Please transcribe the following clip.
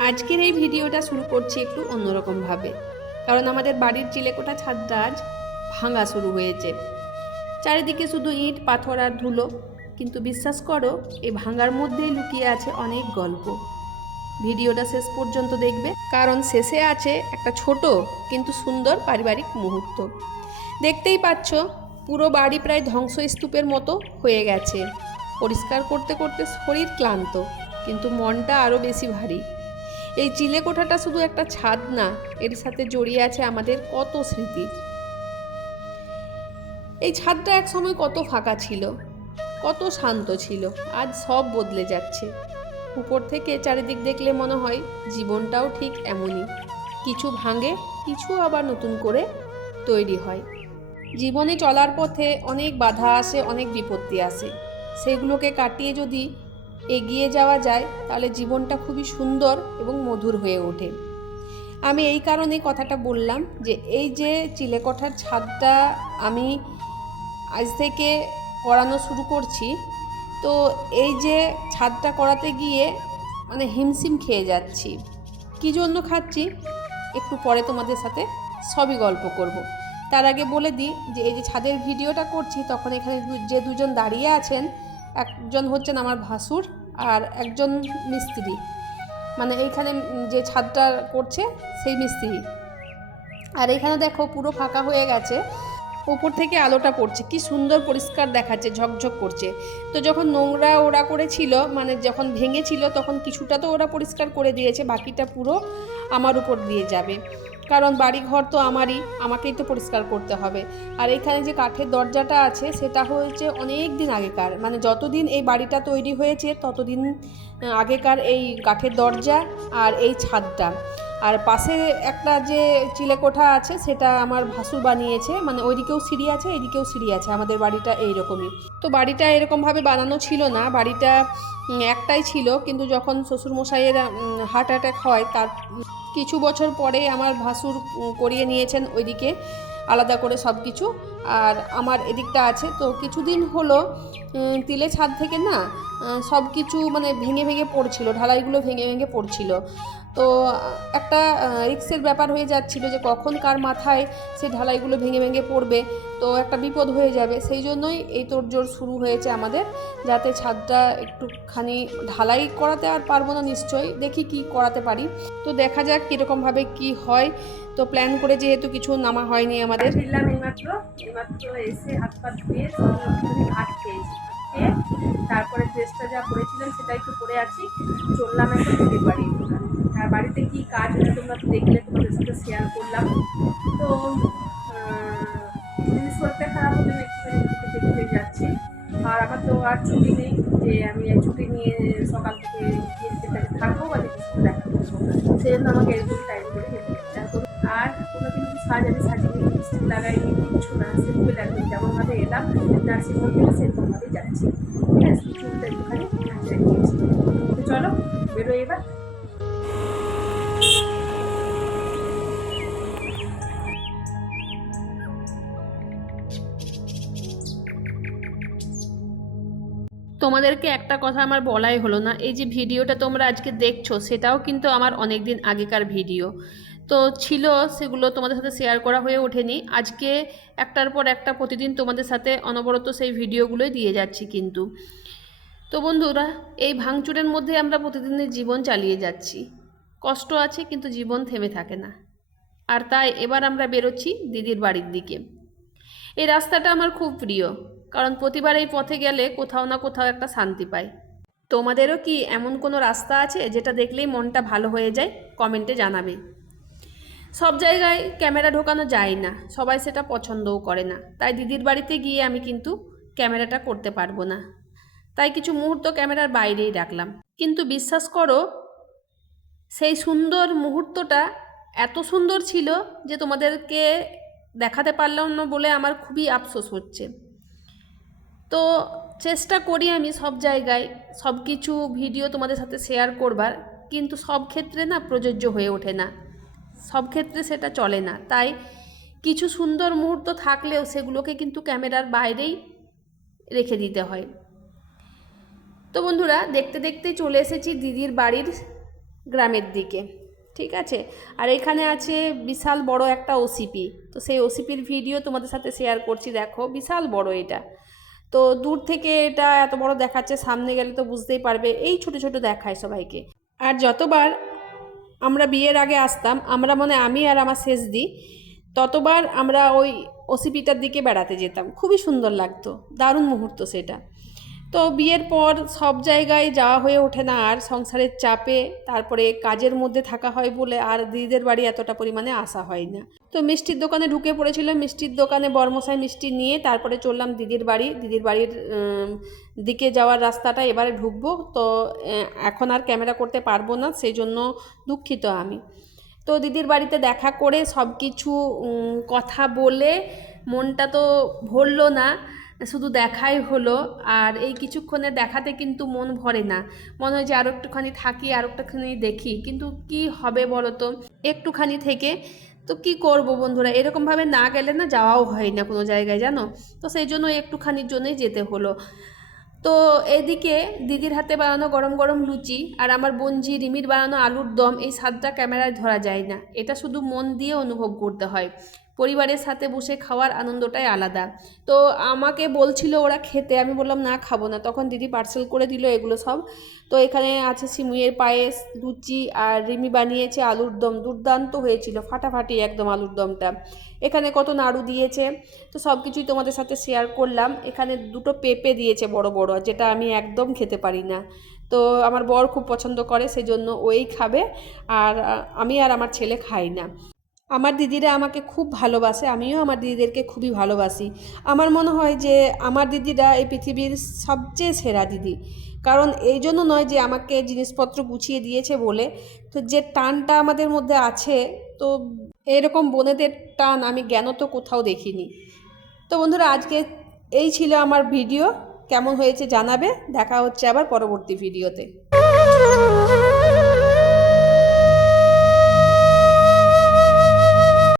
আজকের এই ভিডিওটা শুরু করছি একটু অন্যরকমভাবে। কারণ আমাদের বাড়ির চিলেকোটা ছাদটা আজ ভাঙা শুরু হয়েছে। চারিদিকে শুধু ইট, পাথর আর ধুলো। কিন্তু বিশ্বাস করো, এই ভাঙার মধ্যেই লুকিয়ে আছে অনেক গল্প। ভিডিওটা শেষ পর্যন্ত দেখবে। কারণ শেষে আছে একটা ছোট কিন্তু সুন্দর পারিবারিক মুহূর্ত। দেখতেই পাচ্ছ, পুরো বাড়ি প্রায় ধ্বংসস্তূপের মতো হয়ে গেছে। পরিষ্কার করতে করতে শরীর ক্লান্ত, কিন্তু মনটা আরও বেশি ভারী। এই চিলে কোঠাটা শুধু একটা ছাদ না, এর সাথে জড়িয়ে আছে আমাদের কত স্মৃতি। এই ছাদটা এক সময় কত ফাঁকা ছিল, কত শান্ত ছিল, আজ সব বদলে যাচ্ছে। উপর থেকে চারিদিক দেখলে মনে হয় জীবনটাও ঠিক এমনই। কিছু ভাঙে, কিছু আবার নতুন করে তৈরি হয়। জীবনে চলার পথে অনেক বাধা আসে, অনেক বিপত্তি আসে। সেগুলোকে কাটিয়ে যদি এগিয়ে যাওয়া যায়, তাহলে জীবনটা খুবই সুন্দর এবং মধুর হয়ে ওঠে। আমি এই কারণে কথাটা বললাম যে এই যে চিলেকোঠার ছাদটা আমি আজ থেকে করানো শুরু করছি, তো এই যে ছাদটা করাতে গিয়ে মানে হিমশিম খেয়ে যাচ্ছি। কী জন্য খাচ্ছি? একটু পরে তোমাদের সাথে সবই গল্প করব। তার আগে বলে দিই যে এই যে ছাদের ভিডিওটা করছি, তখন এখানে যে দুজন দাঁড়িয়ে আছেন একজন হচ্ছেন আমার ভাসুর আর একজন মিস্ত্রি। মানে এইখানে যে ছাদটা করছে সেই মিস্ত্রি। আর এখানে দেখো পুরো ফাঁকা হয়ে গেছে। উপর থেকে আলোটা পড়ছে। কি সুন্দর পরিষ্কার দেখাচ্ছে, ঝকঝক করছে। তো যখন নোংরা ওরা করেছিল মানে যখন ভেঙেছিল, তখন কিছুটা তো ওরা পরিষ্কার করে দিয়েছে, বাকিটা পুরো আমার উপর দিয়ে যাবে। কারণ বাড়িঘর তো আমারই, আমাকেই তো পরিষ্কার করতে হবে। আর এখানে যে কাঠের দরজাটা আছে, সেটা হয়েছে অনেক দিন আগেকার। মানে যতদিন এই বাড়িটা তৈরি হয়েছে, ততদিন আগেকার এই কাঠের দরজা আর এই ছাদটা। আর পাশে একটা যে চিলেকোঠা আছে, সেটা আমার ভাসুর বানিয়েছে। মানে ওইদিকেও সিঁড়ি আছে এইদিকেও সিঁড়ি আছে। আমাদের বাড়িটা এইরকমই। তো বাড়িটা এরকমভাবে বানানো ছিল না। বাড়িটা একটাই ছিল। কিন্তু যখন শ্বশুরমশাইয়ের হার্ট অ্যাটাক হয়, তার কিছু বছর পরে আমার ভাসুর করিয়ে নিয়েছেন ওইদিকে আলাদা করে সব কিছু আর আমার এদিকটা আছে। তো কিছুদিন হলো তিলে ছাদ থেকে না সব কিছু মানে ভেঙে ভেঙে পড়ছিল, ঢালাইগুলো ভেঙে ভেঙে পড়ছিল। তো একটা রিক্সের ব্যাপার হয়ে যাচ্ছিল যে কখন কার মাথায় সেই ঢালাইগুলো ভেঙে ভেঙে পড়বে। তো একটা বিপদ হয়ে যাবে। সেই জন্যই এই তোড়জোড় শুরু হয়েছে আমাদের, যাতে ছাদটা একটুখানি ঢালাই করাতে আর পারব না নিশ্চয়ই। দেখি কি করাতে পারি। তো দেখা যাক কীরকমভাবে কি হয়। তো প্ল্যান করে যেহেতু কিছু নামা হয়নি আমাদের। ফিরলাম এইমাত্র। এইমাত্র এসে হাত পা ধুয়ে ভাত খেয়েছি। তারপরে ড্রেসটা যা পরেছিলাম সেটা একটু পরে আছি। চললাম একটা দিদির বাড়ি। আর বাড়িতে কি কাজ হচ্ছে তোমরা দেখলে, তোমাদের সাথে শেয়ার করলাম। তো যদি খারাপ হলে না একটুখানি দেখতে দেখতে যাচ্ছি। আর আমার তো আর ছুটি নেই যে আমি ছুটি নিয়ে সকাল থেকে গিয়ে থাকব বা সাথে দেখা করব সেই জন্য আমাকে এরকম টাইম করে হচ্ছে আর কোনো- কিন্তু সাজ আমি সাজিয়ে লিপস্টিক লাগাইনি, কিচ্ছু না সিম্পল একদম যেমনভাবে এলাম। নার্সিংহোম থেকে সেরকমভাবেই যাচ্ছি। ঠিক আছে চুলটা তো চলো বেরোই এবার। তোমাদেরকে একটা কথা আমার বলাই হলো না, এই যে ভিডিওটা তোমরা আজকে দেখছ, সেটাও কিন্তু আমার অনেক দিন আগেকার ভিডিও। তো ছিল, সেগুলো তোমাদের সাথে শেয়ার করা হয়ে ওঠেনি। আজকে একটার পর একটা প্রতিদিন তোমাদের সাথে অনবরত সেই ভিডিওগুলোই দিয়ে যাচ্ছি কিন্তু। তো বন্ধুরা, এই ভাঙচুরের মধ্যে আমরা প্রতিদিনের জীবন চালিয়ে যাচ্ছি। কষ্ট আছে কিন্তু জীবন থেমে থাকে না। আর তাই এবার আমরা বেরোচ্ছি দিদির বাড়ির দিকে। এই রাস্তাটা আমার খুব প্রিয়, কারণ প্রতিবার এই পথে গেলে কোথাও না কোথাও একটা শান্তি পাই। তোমাদেরও কি এমন কোনো রাস্তা আছে যেটা দেখলেই মনটা ভালো হয়ে যায়? কমেন্টে জানাবে। সব জায়গায় ক্যামেরা ঢোকানো যায় না, সবাই সেটা পছন্দও করে না। তাই দিদির বাড়িতে গিয়ে আমি কিন্তু ক্যামেরাটা করতে পারব না। তাই কিছু মুহূর্ত ক্যামেরার বাইরেই রাখলাম। কিন্তু বিশ্বাস করো, সেই সুন্দর মুহূর্তটা এত সুন্দর ছিল যে তোমাদেরকে দেখাতে পারলাম না বলে আমার খুবই আফসোস হচ্ছে। তো চেষ্টা করি আমি সব জায়গায় সব কিছু ভিডিও তোমাদের সাথে শেয়ার করবার, কিন্তু সব ক্ষেত্রে না প্রযোজ্য হয়ে ওঠে না। সব ক্ষেত্রে সেটা চলে না। তাই কিছু সুন্দর মুহূর্ত থাকলেও সেগুলোকে কিন্তু ক্যামেরার বাইরেই রেখে দিতে হয়। তো বন্ধুরা, দেখতে দেখতে চলে এসেছি দিদির বাড়ির গ্রামের দিকে, ঠিক আছে? আর এখানে আছে বিশাল বড় একটা ওসিপি তো সেই ওসিপির ভিডিও তোমাদের সাথে শেয়ার করছি, দেখো, বিশাল বড় এটা। তো দূর থেকে এটা এত বড় দেখাচ্ছে, সামনে গেলে তো বুঝতেই পারবে, এই ছোট ছোট দেখায় সবাইকে। আর যতবার আমরা বিয়ের আগে আসতাম, আমরা মনে আমি আর আমার শেষ দি ততবার আমরা ওই ওসিপিটার দিকে বেড়াতে যেতাম। খুবই সুন্দর লাগতো, দারুণ মুহূর্ত সেটা। তো বিয়ের পর সব জায়গায় যাওয়া হয়ে ওঠে না, আর সংসারের চাপে তারপরে কাজের মধ্যে থাকা হয় বলে আর দিদিদের বাড়ি এতটা পরিমাণে আসা হয় না। তো মিষ্টির দোকানে ঢুকে পড়েছিলাম মিষ্টির দোকানে বর্মশাই মিষ্টি নিয়ে তারপরে চললাম দিদির বাড়ি। দিদির বাড়ির দিকে যাওয়ার রাস্তাটা এবারে ঢুকবো, তো এখন আর ক্যামেরা করতে পারব না সেই জন্য দুঃখিত আমি। তো দিদির বাড়িতে দেখা করে সব কিছু কথা বলে মনটা তো ভরলো না শুধু দেখাই হলো, আর এই কিছুক্ষণে দেখাতে কিন্তু মন ভরে না। মনে হয় যে আরও একটুখানি থাকি, আর একটুখানি দেখি। কিন্তু কি হবে বলো তো একটুখানি থেকে তো কি করব বন্ধুরা? এরকমভাবে না গেলে না যাওয়াও হয় না কোনো জায়গায়, জানো? তো সেই জন্য একটুখানির জন্যই যেতে হলো। তো এদিকে দিদির হাতে বানানো গরম গরম লুচি আর আমার বোনঝি রিমির বানানো আলুর দম, এই স্বাদটা ক্যামেরায় ধরা যায় না। এটা শুধু মন দিয়ে অনুভব করতে হয়। পরিবারের সাথে বসে খাওয়ার আনন্দটাই আলাদা। তো আমাকে বলছিল ওরা খেতে, আমি বললাম, না, খাব না। তখন দিদি পার্সেল করে দিল এগুলো সব। তো এখানে আছে সিমুইয়ের পায়েস, লুচি আর রিমি বানিয়েছে আলুর দম। দুর্দান্ত হয়েছিল, ফাটাফাটি একদম আলুর দমটা। এখানে কত নাড়ু দিয়েছে, তো সব কিছুই তোমাদের সাথে শেয়ার করলাম। এখানে দুটো পেঁপে দিয়েছে বড় বড়, যেটা আমি একদম খেতে পারি না। তো আমার বর খুব পছন্দ করে, সেজন্য ওই খাবে। আর আমি আর আমার ছেলে খাই না। আমার দিদিরা আমাকে খুব ভালোবাসে, আমিও আমার দিদিদেরকে খুবই ভালোবাসি। আমার মনে হয় যে আমার দিদিরা এই পৃথিবীর সবচেয়ে সেরা দিদি। কারণ এই জন্য নয় যে আমাকে জিনিসপত্র গুছিয়ে দিয়েছে বলে। তো যে টানটা আমাদের মধ্যে আছে, তো এরকম বোনেদের টান আমি জ্ঞান তো কোথাও দেখিনি। তো বন্ধুরা, আজকে এই ছিল আমার ভিডিও। কেমন হয়েছে জানাবে? দেখা হচ্ছে আবার পরবর্তী ভিডিওতে।